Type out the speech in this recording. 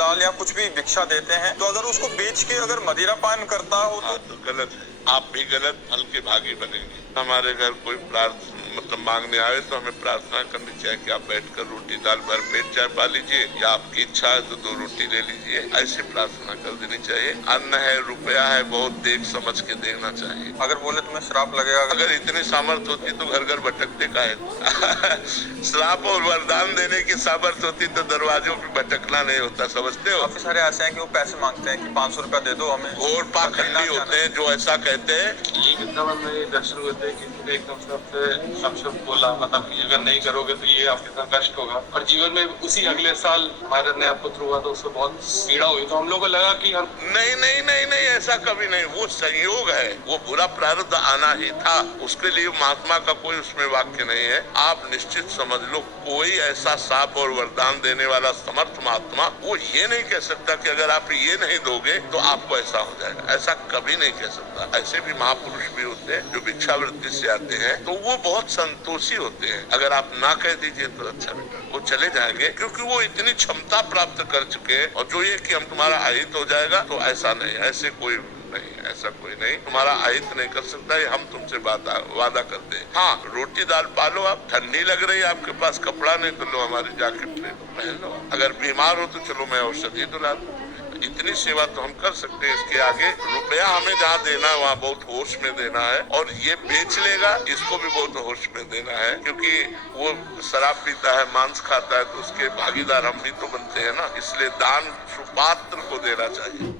दाल या कुछ भी भिक्षा देते हैं, तो अगर उसको बेच के अगर मदिरा पान करता हो तो गलत है। आप भी गलत फल के भागी बनेंगे। हमारे घर कोई मतलब मांगने आए तो हमें प्रार्थना करनी चाहिए कि आप बैठकर रोटी दाल भर पेट चाय पा लीजिए, या आपकी इच्छा है तो 2 रोटी ले लीजिए, ऐसी प्रार्थना कर देनी चाहिए। अन्न है, रुपया है, बहुत देख समझ के देना चाहिए। अगर बोले तुम्हें श्राप लगेगा, अगर इतनी सामर्थ्य होती तो घर घर भटकते का है। श्राप और वरदान देने की सामर्थ्य होती तो दरवाजों पे भटकना नहीं होता, समझते हो। काफी सारे ऐसे हैं कि वो पैसे मांगते हैं कि 500 रुपया दे दो हमें, और पाखंडी होते हैं जो ऐसा कहते हैं। ये कितना मेरे दर्शन हुए थे कि एकदम से आपसे सब शब्द बोला, मतलब कि अगर नहीं करोगे तो ये आपके साथ कष्ट होगा। और जीवन में उसी अगले साल हमारा नया पुत्र हुआ तो उससे बहुत पीड़ा हुई, तो हम लोगों को लगा कि हम नहीं नहीं नहीं नहीं, ऐसा कभी नहीं। वो संयोग है, वो बुरा प्रारब्ध आना ही था, उसके लिए महात्मा का कोई उसमें वाक्य नहीं है। आप निश्चित समझ लो, कोई ऐसा साप और वरदान देने वाला समर्थ महात्मा वो ये नहीं कह सकता कि अगर आप ये नहीं दोगे तो आपको ऐसा हो जाएगा, ऐसा कभी नहीं कह सकता। ऐसे भी महापुरुष भी होते हैं जो भिक्षावृत्ति से आते हैं, तो वो बहुत संतोषी होते हैं। अगर आप ना कह दीजिए तो अच्छा बेटा, वो चले जाएंगे, क्योंकि वो इतनी क्षमता प्राप्त कर चुके हैं। और जो ये कि हम तुम्हारा अहित हो जाएगा, तो ऐसा नहीं, ऐसे कोई नहीं, ऐसा कोई नहीं तुम्हारा अहित नहीं कर सकता। ये हम तुमसे वादा करते हैं। हाँ, रोटी दाल पालो। आप ठंडी लग रही है, आपके पास कपड़ा नहीं, तो लो हमारी जैकेट ले लो, पहन लो। अगर बीमार हो तो चलो मैं औषधि दिला दूं। इतनी सेवा तो हम कर सकते हैं। इसके आगे रुपया हमें जहाँ देना है वहाँ बहुत होश में देना है, और ये बेच लेगा इसको भी बहुत होश में देना है, क्योंकि वो शराब पीता है, मांस खाता है, तो उसके भागीदार हम भी तो बनते हैं ना। इसलिए दान सुपात्र को देना चाहिए।